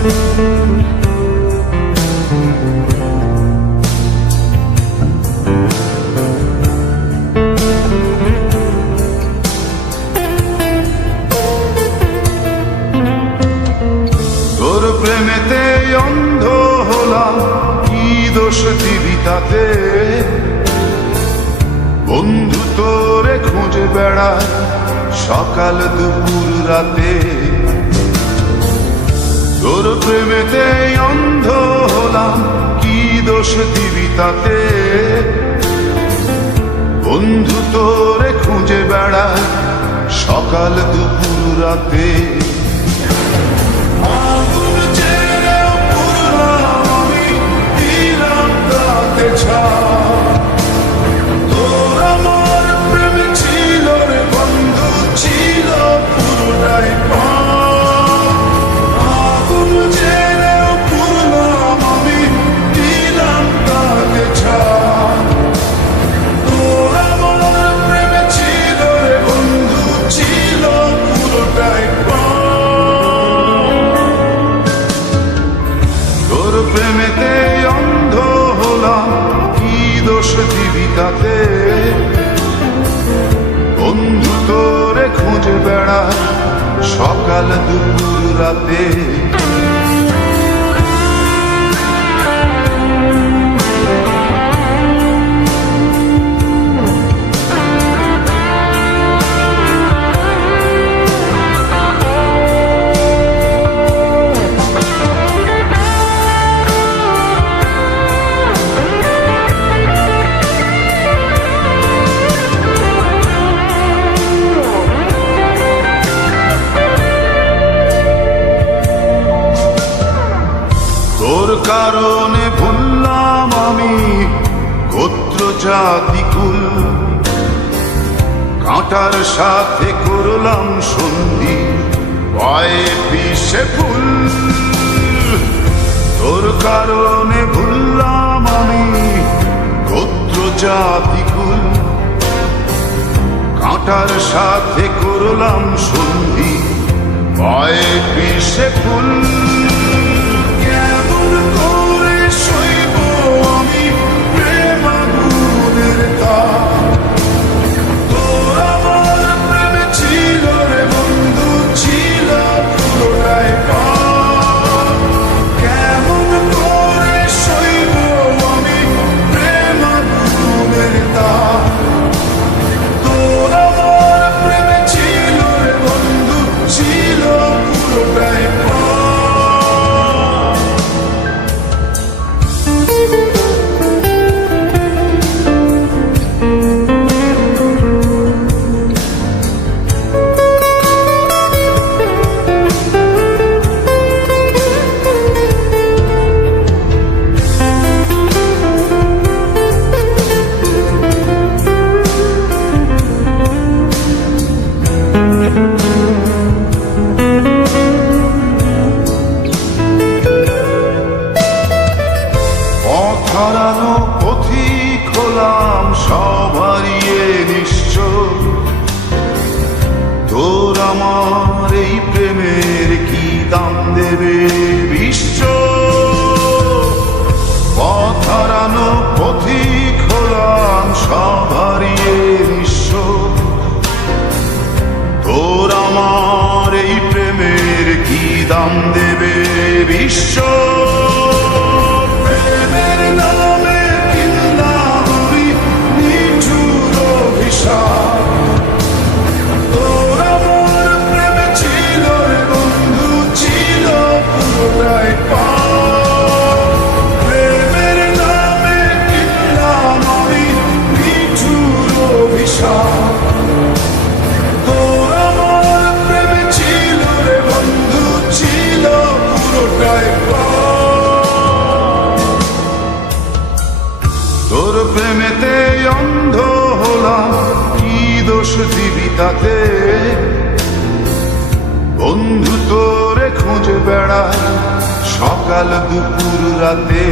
তোর প্রেমেতে অন্ধ হলাম, কি দোষ দিবি তাতে? বন্ধু তোরে খুঁজে বেড়ায় সকাল দুপুর রাতে। তোর প্রেমেতে অন্ধ হলাম, কি দোষ দিবি তাতে? বন্ধু তোরে খুঁজে বেড়ায় সকাল দুপুর রাতে। আগুন জেলেও পুরলাম আমি, দিলাম তাতে ছাই। তোর আমার প্রেম ছিল রে বন্ধু, ছিল পুরোটাই পাই। আগুন জেলেও পুরলাম আমি, দিলাম তাতে ছাই। তোর আমার প্রেম ছিল রে বন্ধু, ছিল পুরোটাই পাই। তোর প্রেমেতে অন্ধ হলাম, কি দোষ দিবি তাতে? বন্ধু তোরে খুঁজে বেড়ায় সকাল দুপুর রাতে। তোর কারণে ভুললাম আমি গোত্র জাতি কুল, কাঁটার সাথে করলাম সন্ধি, পায়ে পিষে ফুল। তোর কারণে ভুললাম আমি গোত্র জাতি কুল, কাঁটার সাথে করলাম সন্ধি, পায়ে পিষে ফুল। কেমন করে সইব আমি প্রেম আগুনের তাপ? তোর আমার প্রেম ছিল রে বন্ধু, ছিল পুরোটাই পাপ। কেমন করে সইব আমি প্রেম আগুনের তাপ? তোর আমার প্রেম ছিল রে বন্ধু, ছিল পুরোটাই পাপ। হারানো পথিক হলাম, সব হারিয়ে নিশ্চয়। তোর আমার এই প্রেমের কি দাম দেবে বিশ্ব? পথ হারানো পথিক হলাম, সব হারিয়ে নিঃস্ব। তোর আমার এই প্রেমের কি দাম দেবে বিশ্ব? প্রেমের নামে কিনলাম আমি নিঠুর অভিশাপ। তোর আমার প্রেম ছিল রে বন্ধু, ছিল পুরোটাই পাপ। প্রেমের নামে কিনলাম আমি নিঠুর অভিশাপ। তোর আমার প্রেম ছিল রে বন্ধু, ছিল পুরোটাই পাপ। তোর প্রেমেতে অন্ধ হলাম, কি দোষ দিবি তাতে? বন্ধু তোরে খুঁজে বেড়ায় সকাল দুপুর রাতে।